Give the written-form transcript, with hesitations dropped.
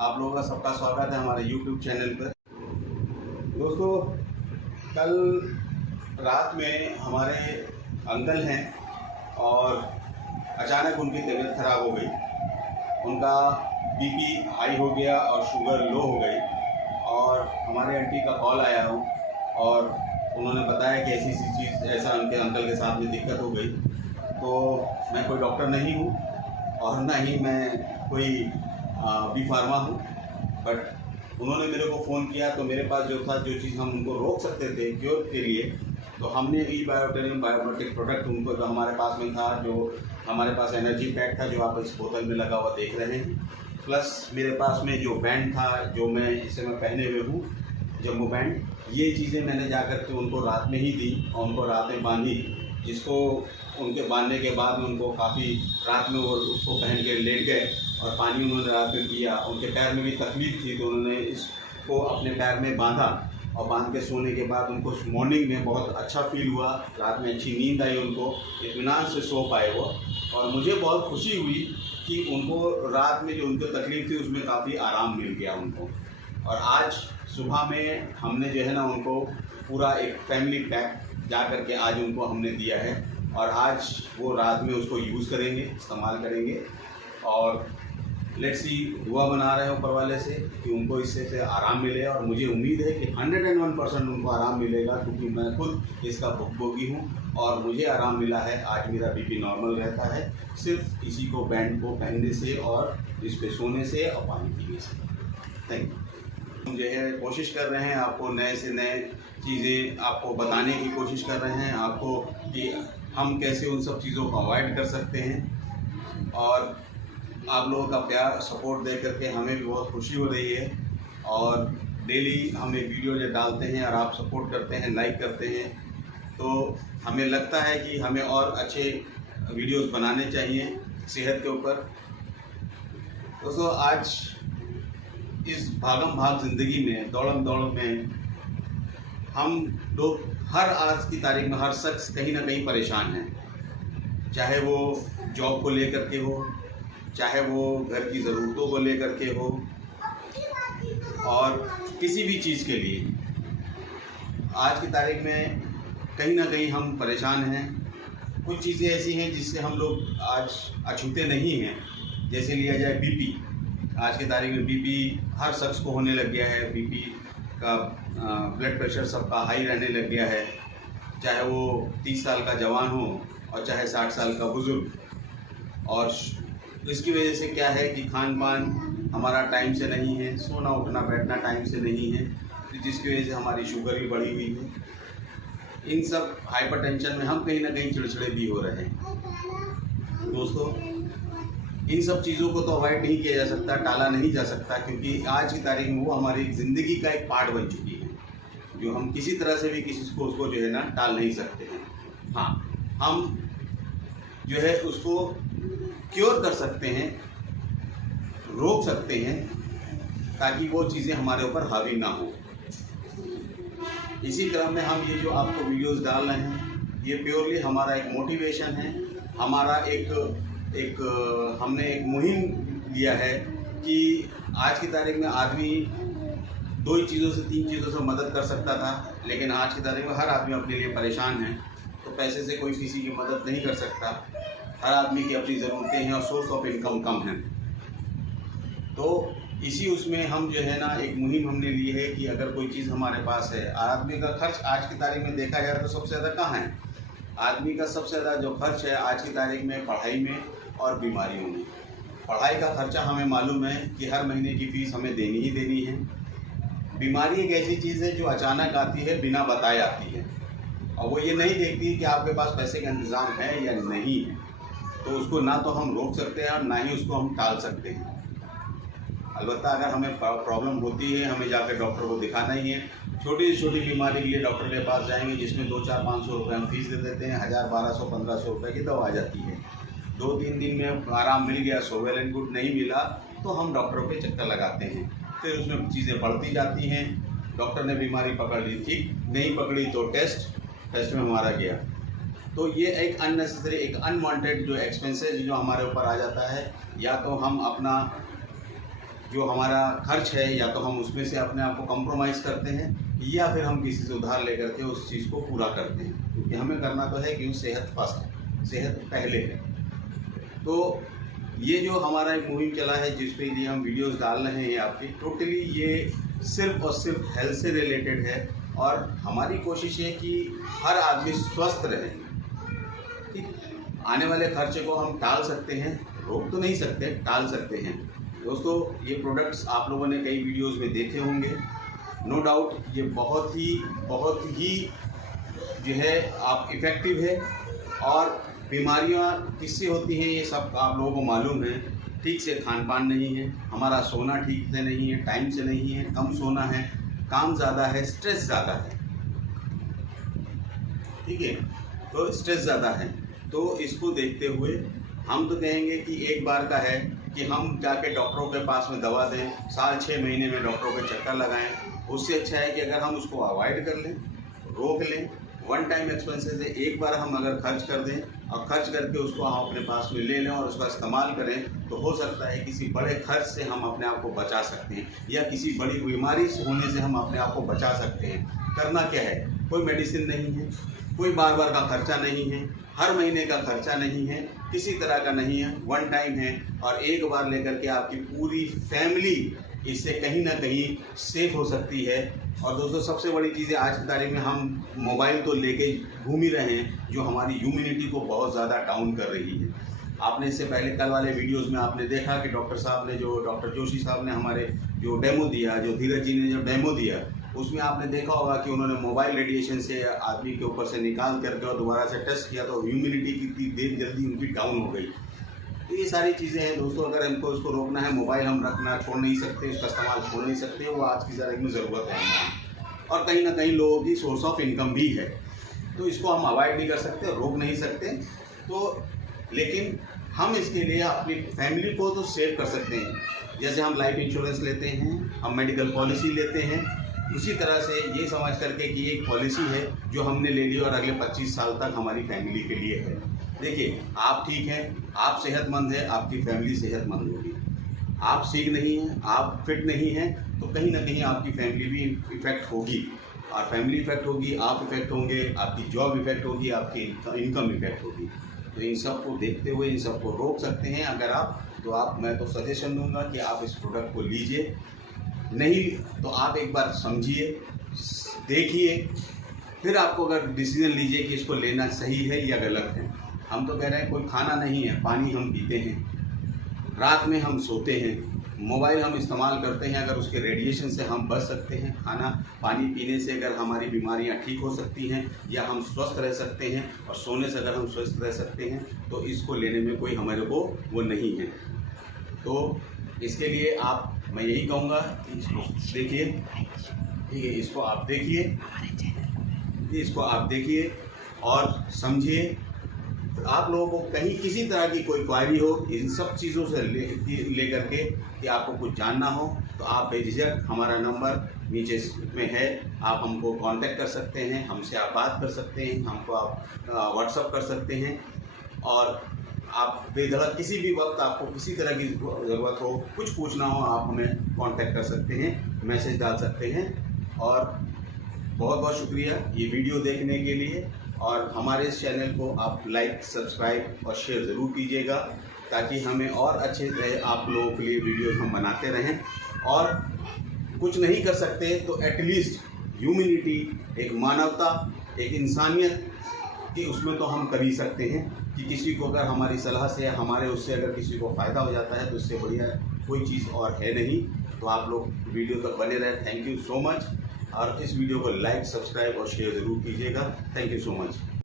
आप लोगों का सबका स्वागत है हमारे YouTube चैनल पर। दोस्तों, कल रात में हमारे अंकल हैं और अचानक उनकी तबीयत ख़राब हो गई। उनका बीपी हाई हो गया और शुगर लो हो गई और हमारे आंटी का कॉल आया हो और उन्होंने बताया कि ऐसी चीज़ ऐसा उनके अंकल के साथ में दिक्कत हो गई। तो मैं कोई डॉक्टर नहीं हूँ और ना ही मैं कोई बी फार्मा हूँ, बट उन्होंने मेरे को फ़ोन किया तो मेरे पास जो था, जो चीज़ हम उनको रोक सकते थे क्योर के लिए, तो हमने ई-बायोटेरियम बायोमेट्रिक प्रोडक्ट उनको जो हमारे पास में था, जो हमारे पास एनर्जी पैक था जो आप इस बोतल में लगा हुआ देख रहे हैं, प्लस मेरे पास में जो बैंड था जो मैं इस समय पहने हुए हूँ, जम्बो बैंड, ये चीज़ें मैंने जा कर के उनको रात में ही दी और उनको रात में बांधी, जिसको उनके बांधने के बाद में उनको काफ़ी रात में वो उसको पहन के लेट गए और पानी उन्होंने रात में पिया। उनके पैर में भी तकलीफ़ थी तो उन्होंने इसको अपने पैर में बांधा और बांध के सोने के बाद उनको मॉर्निंग में बहुत अच्छा फील हुआ, रात में अच्छी नींद आई, उनको इत्मीनान से सो पाए वो। और मुझे बहुत खुशी हुई कि उनको रात में जो उनको तकलीफ़ थी उसमें काफ़ी आराम मिल गया उनको। और आज सुबह में हमने जो है ना उनको पूरा एक फैमिली पैक जा कर के आज उनको हमने दिया है और आज वो रात में उसको यूज़ करेंगे, इस्तेमाल करेंगे। और लेट्स सी, दुआ बना रहे हैं ऊपर वाले से कि उनको इससे से आराम मिले और मुझे उम्मीद है कि 101% उनको आराम मिलेगा, क्योंकि मैं खुद इसका भुगतान हूँ और मुझे आराम मिला है। आज मेरा बीपी नॉर्मल रहता है सिर्फ इसी को बैंड को पहनने से और इस पे सोने से और पानी पीने से। Thank you. हम जो है कोशिश कर रहे हैं आपको नए से नए चीज़ें आपको बताने की कोशिश कर रहे हैं आपको कि हम कैसे उन सब चीज़ों को अवॉइड कर सकते हैं। और आप लोगों का प्यार सपोर्ट दे करके हमें भी बहुत खुशी हो रही है और डेली हम एक वीडियो जो डालते हैं और आप सपोर्ट करते हैं, लाइक करते हैं, तो हमें लगता है कि हमें और अच्छे वीडियोस बनाने चाहिए सेहत के ऊपर। दोस्तों, आज इस भागम भाग ज़िंदगी में, दौड़म दौड़ में हम लोग हर आज की तारीख में हर शख्स कहीं ना कहीं परेशान है, चाहे वो जॉब को लेकर के हो, चाहे वो घर की ज़रूरतों को लेकर के हो और किसी भी चीज़ के लिए आज की तारीख में कहीं ना कहीं हम परेशान हैं। कुछ चीज़ें ऐसी हैं जिससे हम लोग आज अछूते नहीं हैं, जैसे लिया जाए बीपी। आज की तारीख में बीपी हर शख्स को होने लग गया है। बीपी का ब्लड प्रेशर सबका हाई रहने लग गया है, चाहे वो 30 साल का जवान हो और चाहे 60 साल का बुज़ुर्ग। और इसकी वजह से क्या है कि खान पान हमारा टाइम से नहीं है, सोना उठना बैठना टाइम से नहीं है, जिसकी वजह से हमारी शुगर भी बढ़ी हुई है। इन सब हाइपरटेंशन में हम कहीं ना कहीं चिड़चिड़े भी हो रहे हैं। दोस्तों, इन सब चीज़ों को तो अवॉइड नहीं किया जा सकता, टाला नहीं जा सकता, क्योंकि आज की तारीख में वो हमारी ज़िंदगी का एक पार्ट बन चुकी है, जो हम किसी तरह से भी किसी को उसको जो है ना टाल नहीं सकते हैं। हाँ, हम जो है उसको क्योर कर सकते हैं, रोक सकते हैं, ताकि वो चीज़ें हमारे ऊपर हावी ना हो। इसी क्रम में हम ये जो आपको वीडियोस डाल रहे हैं, ये प्योरली हमारा एक मोटिवेशन है, हमारा हमने एक मुहिम लिया है कि आज की तारीख में आदमी 2 चीज़ों से 3 चीज़ों से मदद कर सकता था, लेकिन आज की तारीख में हर आदमी अपने लिए परेशान है, तो पैसे से कोई किसी की मदद नहीं कर सकता। हर आदमी की अपनी ज़रूरतें हैं और सोर्स ऑफ इनकम कम है। तो इसी उसमें हम जो है ना एक मुहिम हमने ली है कि अगर कोई चीज़ हमारे पास है, आदमी का खर्च आज की तारीख में देखा जाए तो सबसे ज़्यादा कहाँ है? आदमी का सबसे ज़्यादा जो खर्च है आज की तारीख में पढ़ाई में और बीमारियों में। पढ़ाई का खर्चा हमें मालूम है कि हर महीने की फ़ीस हमें देनी ही देनी है। बीमारी एक ऐसी चीज़ है जो अचानक आती है, बिना बताए आती है, और वो ये नहीं देखती कि आपके पास पैसे का इंतज़ाम है या नहीं है। तो उसको ना तो हम रोक सकते हैं और ना ही उसको हम टाल सकते हैं। अलबत्ता अगर हमें प्रॉब्लम होती है, हमें जाकर डॉक्टर को दिखाना ही है। छोटी से छोटी बीमारी के लिए डॉक्टर के पास जाएंगे, जिसमें 200-400-500 रुपये हम फीस दे देते हैं, 1000-1200-1500 रुपये की दवा आ जाती है। 2-3 दिन में आराम मिल गया, सो वेल एंड गुड, नहीं मिला तो हम डॉक्टरों पे चक्कर लगाते हैं, फिर उसमें चीज़ें बढ़ती जाती हैं। डॉक्टर ने बीमारी पकड़ ली, ठीक नहीं पकड़ी तो टेस्ट में हमारा गया। तो ये एक अननेसेसरी, एक अनवांटेड जो एक्सपेंसेस जो हमारे ऊपर आ जाता है, या तो हम अपना जो हमारा खर्च है या तो हम उसमें से अपने आप को कंप्रोमाइज़ करते हैं या फिर हम किसी से उधार लेकर के उस चीज़ को पूरा करते हैं, क्योंकि हमें करना तो है कि सेहत फर्स्ट है, सेहत पहले है। तो ये जो हमारा एक मुहिम चला है जिसपे लिए हम वीडियोस डाल रहे हैं आपकी, टोटली ये सिर्फ और सिर्फ हेल्थ से रिलेटेड है और हमारी कोशिश है कि हर आदमी स्वस्थ रहे। ठीक, आने वाले खर्चे को हम टाल सकते हैं, रोक तो नहीं सकते, टाल सकते हैं। दोस्तों, ये प्रोडक्ट्स आप लोगों ने कई वीडियोस में देखे होंगे, नो डाउट ये बहुत ही जो है आप इफ़ेक्टिव है। और बीमारियां किससे होती हैं ये सब आप लोगों को मालूम है। ठीक से खान पान नहीं है, हमारा सोना ठीक से नहीं है, टाइम से नहीं है, कम सोना है, काम ज़्यादा है, स्ट्रेस ज़्यादा है। ठीक है, तो स्ट्रेस ज़्यादा है, तो इसको देखते हुए हम तो कहेंगे कि एक बार का है कि हम जाके डॉक्टरों के पास में दवा दें, साल 6 महीने में डॉक्टरों के चक्कर लगाएं। उससे अच्छा है कि अगर हम उसको अवॉइड कर लें, रोक लें। वन टाइम एक्सपेंसेस है, एक बार हम अगर खर्च कर दें और खर्च करके उसको हम अपने पास में ले लें और उसका इस्तेमाल करें, तो हो सकता है किसी बड़े खर्च से हम अपने आप को बचा सकते हैं या किसी बड़ी बीमारी होने से हम अपने आप को बचा सकते हैं। करना क्या है, कोई मेडिसिन नहीं है, कोई बार बार का खर्चा नहीं है, हर महीने का खर्चा नहीं है, किसी तरह का नहीं है, वन टाइम है और एक बार लेकर के आपकी पूरी फैमिली इससे कहीं ना कहीं सेफ हो सकती है। और दोस्तों, सबसे बड़ी चीज़ है आज की तारीख में हम मोबाइल तो लेके घूम ही रहे हैं, जो हमारी इम्यूनिटी को बहुत ज़्यादा डाउन कर रही है। आपने इससे पहले कल वाले वीडियोस में आपने देखा कि डॉक्टर जोशी साहब ने हमारे जो डेमो दिया, जो धीरज जी ने जो डेमो दिया, उसमें आपने देखा होगा कि उन्होंने मोबाइल रेडिएशन से आदमी के ऊपर से निकाल करके और दोबारा से टेस्ट किया तो इम्यूनिटी कितनी देर जल्दी उनकी डाउन हो गई। तो ये सारी चीज़ें हैं दोस्तों, अगर हमको इसको रोकना है, मोबाइल हम रखना छोड़ नहीं सकते, उसका इस्तेमाल छोड़ नहीं सकते, वो आज की तारीख में ज़रूरत है हमारी। और कहीं ना कहीं लोगों की सोर्स ऑफ इनकम भी है, तो इसको हम अवॉइड नहीं कर सकते, रोक नहीं सकते। तो लेकिन हम इसके लिए अपनी फैमिली को तो सेव कर सकते हैं। जैसे हम लाइफ इंश्योरेंस लेते हैं, हम मेडिकल पॉलिसी लेते हैं, उसी तरह से ये समझ करके कि एक पॉलिसी है जो हमने ले ली और अगले 25 साल तक हमारी फैमिली के लिए है। देखिए, आप ठीक हैं, आप सेहतमंद हैं, आपकी फैमिली सेहतमंद होगी। आप ठीक नहीं हैं, आप फिट नहीं हैं, तो कहीं ना कहीं आपकी फैमिली भी इफ़ेक्ट होगी और फैमिली इफ़ेक्ट होगी, आप इफ़ेक्ट होंगे, आपकी जॉब इफ़ेक्ट होगी, आपकी इनकम इफ़ेक्ट होगी। तो इन सब को देखते हुए इन सब को रोक सकते हैं अगर आप, तो मैं तो सजेशन दूंगा कि आप इस प्रोडक्ट को लीजिए। नहीं तो आप एक बार समझिए, देखिए, फिर आपको अगर डिसीजन लीजिए कि इसको लेना सही है या गलत है। हम तो कह रहे हैं कोई खाना नहीं है, पानी हम पीते हैं, रात में हम सोते हैं, मोबाइल हम इस्तेमाल करते हैं, अगर उसके रेडिएशन से हम बच सकते हैं, खाना पानी पीने से अगर हमारी बीमारियां ठीक हो सकती हैं या हम स्वस्थ रह सकते हैं और सोने से अगर हम स्वस्थ रह सकते हैं, तो इसको लेने में कोई हमारे को वो नहीं है। तो इसके लिए मैं यही कहूँगा कि इसको देखिए, ठीक है, इसको आप देखिए और समझिए। तो आप लोगों को कहीं किसी तरह की कोई क्वारी हो इन सब चीज़ों से ले करके कि आपको कुछ जानना हो, तो आप बेझिझक, हमारा नंबर नीचे में है, आप हमको कांटेक्ट कर सकते हैं, हमसे आप बात कर सकते हैं, हमको आप व्हाट्सअप कर सकते हैं और आप बेधड़क किसी भी वक्त आपको किसी तरह की ज़रूरत हो, कुछ पूछना हो, आप हमें कांटेक्ट कर सकते हैं, मैसेज डाल सकते हैं। और बहुत बहुत शुक्रिया ये वीडियो देखने के लिए, और हमारे इस चैनल को आप लाइक, सब्सक्राइब और शेयर ज़रूर कीजिएगा, ताकि हमें और अच्छे तरह आप लोगों के लिए वीडियोस हम बनाते रहें। और कुछ नहीं कर सकते तो एटलीस्ट ह्यूमैनिटी, एक मानवता, एक इंसानियत कि उसमें तो हम कर ही सकते हैं कि किसी को अगर हमारी सलाह से या हमारे उससे अगर किसी को फ़ायदा हो जाता है तो इससे बढ़िया कोई चीज़ और है नहीं। तो आप लोग वीडियो तक बने रहें। थैंक यू सो मच, और इस वीडियो को लाइक, सब्सक्राइब और शेयर ज़रूर कीजिएगा। Thank you so much.